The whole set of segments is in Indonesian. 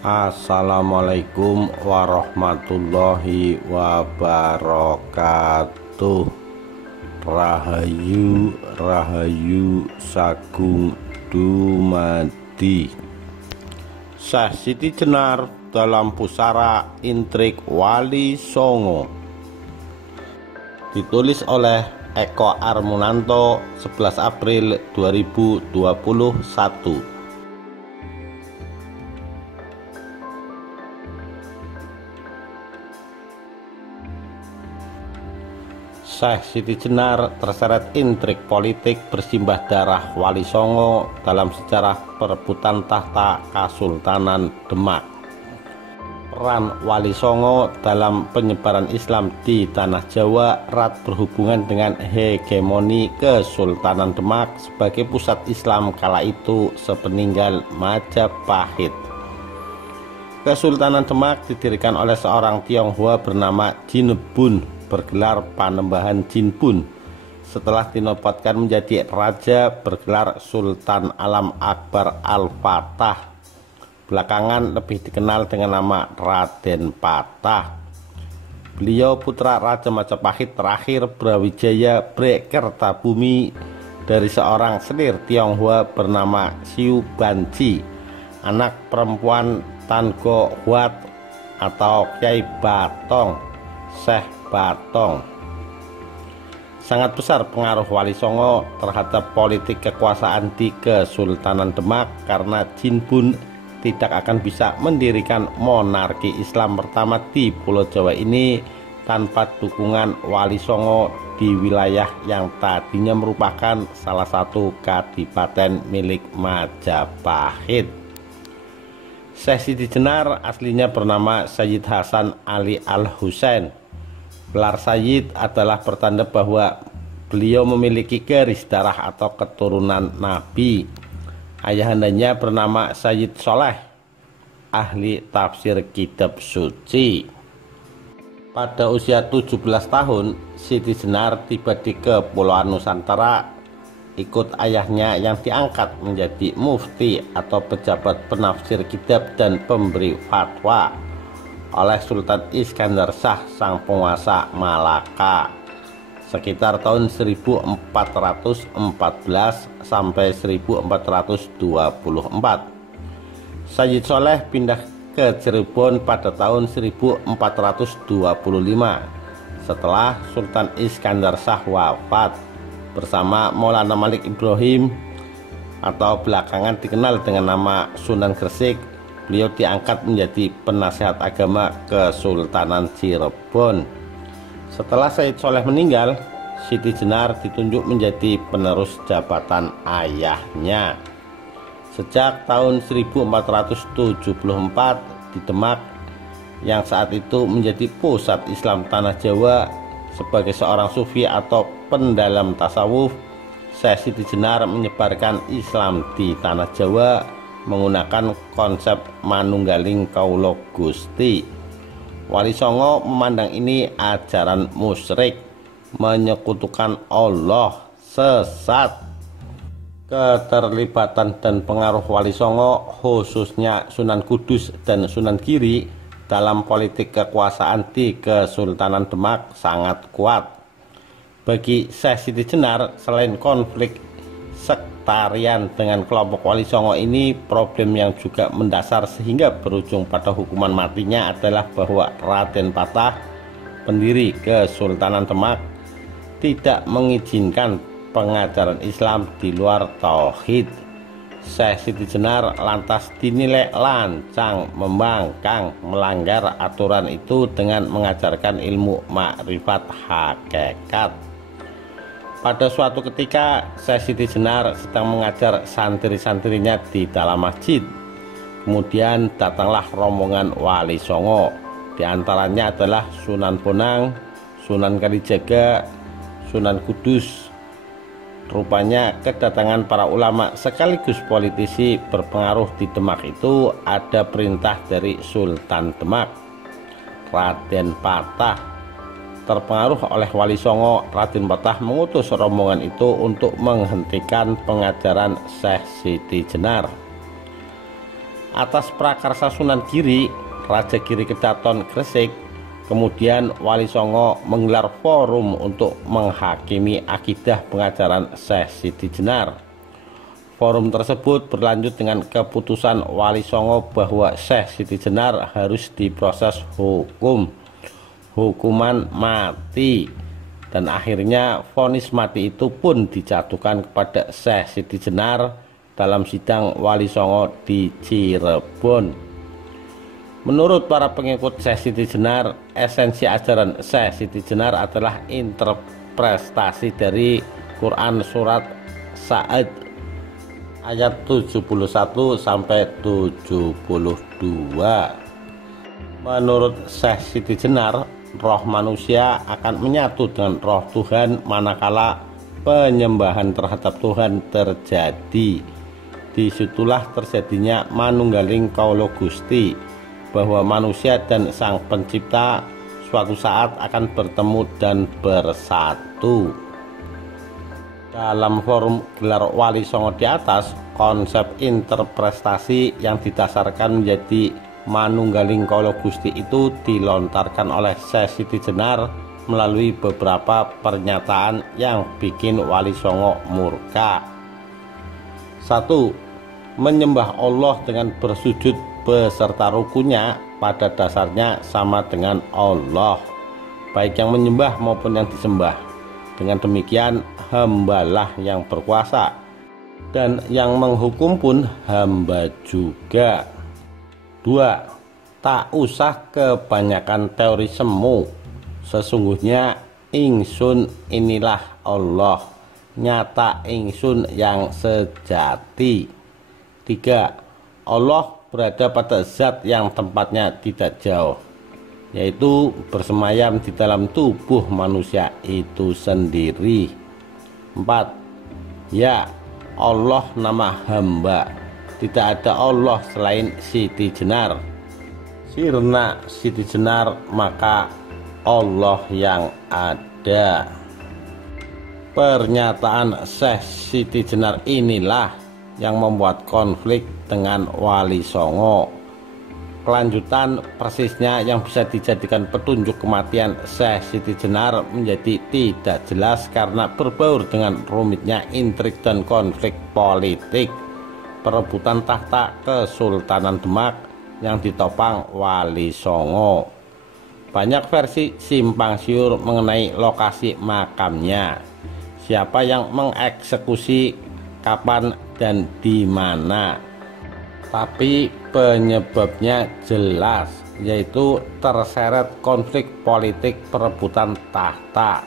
Assalamualaikum warahmatullahi wabarakatuh. Rahayu Rahayu Sagung Dumadi. Syekh Siti Jenar dalam pusara Intrik Wali Songo, ditulis oleh Eko Armunanto 11 April 2021. Syekh Siti Jenar terseret intrik politik bersimbah darah Wali Songo dalam sejarah perebutan tahta Kasultanan Demak. Peran Wali Songo dalam penyebaran Islam di tanah Jawa erat berhubungan dengan hegemoni Kesultanan Demak sebagai pusat Islam kala itu sepeninggal Majapahit. Kesultanan Demak didirikan oleh seorang Tionghoa bernama Jinebun, bergelar Panembahan Jinbun. Setelah dinopatkan menjadi raja bergelar Sultan Alam Akbar Al-Fatah, belakangan lebih dikenal dengan nama Raden Patah. Beliau putra Raja Majapahit terakhir Brawijaya Brekertabumi dari seorang senir Tionghoa bernama Siu Banci, anak perempuan Tan Go Huat atau Kyai Batong, Syekh Batong. Sangat besar pengaruh Wali Songo terhadap politik kekuasaan di Kesultanan Demak karena Jinbun tidak akan bisa mendirikan monarki Islam pertama di Pulau Jawa ini tanpa dukungan Wali Songo di wilayah yang tadinya merupakan salah satu kadipaten milik Majapahit. Syekh Siti Jenar aslinya bernama Sayyid Hasan Ali Al-Husain. Gelar Sayyid adalah pertanda bahwa beliau memiliki garis darah atau keturunan Nabi. Ayahandanya bernama Sayyid Soleh, ahli tafsir kitab suci. Pada usia 17 tahun, Siti Jenar tiba di Kepulauan Nusantara, ikut ayahnya yang diangkat menjadi mufti atau pejabat penafsir kitab dan pemberi fatwa oleh Sultan Iskandar Shah sang penguasa Malaka sekitar tahun 1414 sampai 1424. Sayyid Soleh pindah ke Cirebon pada tahun 1425 setelah Sultan Iskandar Shah wafat. Bersama Maulana Malik Ibrahim atau belakangan dikenal dengan nama Sunan Gresik, beliau diangkat menjadi penasehat agama Kesultanan Cirebon. Setelah Sayyid Soleh meninggal, Siti Jenar ditunjuk menjadi penerus jabatan ayahnya. Sejak tahun 1474 di Demak, yang saat itu menjadi pusat Islam tanah Jawa, sebagai seorang sufi atau pendalam tasawuf, Syekh Siti Jenar menyebarkan Islam di tanah Jawa menggunakan konsep manunggaling kaulo Gusti. Wali Songo memandang ini ajaran musyrik, menyekutukan Allah, sesat. Keterlibatan dan pengaruh Wali Songo, khususnya Sunan Kudus dan Sunan Giri, dalam politik kekuasaan di Kesultanan Demak sangat kuat. Bagi Syekh Siti Jenar, selain konflik sektarian dengan kelompok Wali Songo ini, problem yang juga mendasar sehingga berujung pada hukuman matinya adalah bahwa Raden Patah, pendiri Kesultanan Demak, tidak mengizinkan pengajaran Islam di luar tauhid. Syekh Siti Jenar lantas dinilai lancang, membangkang, melanggar aturan itu dengan mengajarkan ilmu makrifat hakikat. Pada suatu ketika, Syekh Siti Jenar sedang mengajar santri-santrinya di dalam masjid. Kemudian datanglah rombongan Wali Songo. Di antaranya adalah Sunan Bonang, Sunan Kalijaga, Sunan Kudus. Rupanya kedatangan para ulama sekaligus politisi berpengaruh di Demak itu ada perintah dari Sultan Demak, Raden Patah. Terpengaruh oleh Wali Songo, Raden Patah mengutus rombongan itu untuk menghentikan pengajaran Syekh Siti Jenar. Atas prakarsa Sunan Giri, Raja Giri Kedaton Gresik, kemudian Wali Songo menggelar forum untuk menghakimi akidah pengajaran Syekh Siti Jenar. Forum tersebut berlanjut dengan keputusan Wali Songo bahwa Syekh Siti Jenar harus diproses hukuman mati, dan akhirnya vonis mati itu pun dijatuhkan kepada Syekh Siti Jenar dalam sidang Wali Songo di Cirebon. Menurut para pengikut Syekh Siti Jenar, esensi ajaran Syekh Siti Jenar adalah interpretasi dari Quran surat Sa'ad ayat 71 sampai 72. Menurut Syekh Siti Jenar, roh manusia akan menyatu dengan roh Tuhan manakala penyembahan terhadap Tuhan terjadi. Disitulah terjadinya manunggaling kaula Gusti, bahwa manusia dan Sang Pencipta suatu saat akan bertemu dan bersatu. Dalam forum gelar Wali Songo di atas, konsep interpretasi yang didasarkan menjadi manunggaling kaula Gusti itu dilontarkan oleh Syekh Siti Jenar melalui beberapa pernyataan yang bikin Wali Songo murka. 1. Menyembah Allah dengan bersujud beserta rukunya pada dasarnya sama dengan Allah, baik yang menyembah maupun yang disembah. Dengan demikian hambalah yang berkuasa, dan yang menghukum pun hamba juga. 2. Tak usah kebanyakan teori semu, sesungguhnya ingsun inilah Allah, nyata ingsun yang sejati. 3. Allah berada pada zat yang tempatnya tidak jauh, yaitu bersemayam di dalam tubuh manusia itu sendiri. 4. Ya Allah nama hamba, tidak ada Allah selain Siti Jenar. Sirna Siti Jenar maka Allah yang ada. Pernyataan Syekh Siti Jenar inilah yang membuat konflik dengan Wali Songo. Kelanjutan persisnya yang bisa dijadikan petunjuk kematian Syekh Siti Jenar menjadi tidak jelas karena berbaur dengan rumitnya intrik dan konflik politik perebutan tahta Kesultanan Demak yang ditopang Wali Songo. Banyak versi simpang siur mengenai lokasi makamnya, siapa yang mengeksekusi, kapan dan di mana. Tapi penyebabnya jelas, yaitu terseret konflik politik perebutan tahta.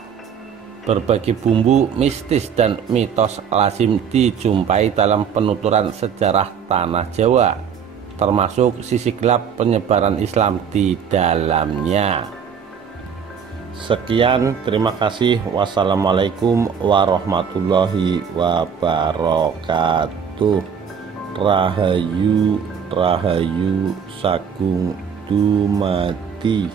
Berbagai bumbu mistis dan mitos lazim dijumpai dalam penuturan sejarah tanah Jawa, termasuk sisi gelap penyebaran Islam di dalamnya. Sekian, terima kasih. Wassalamualaikum warahmatullahi wabarakatuh. Rahayu, Rahayu Sagung Dumadi.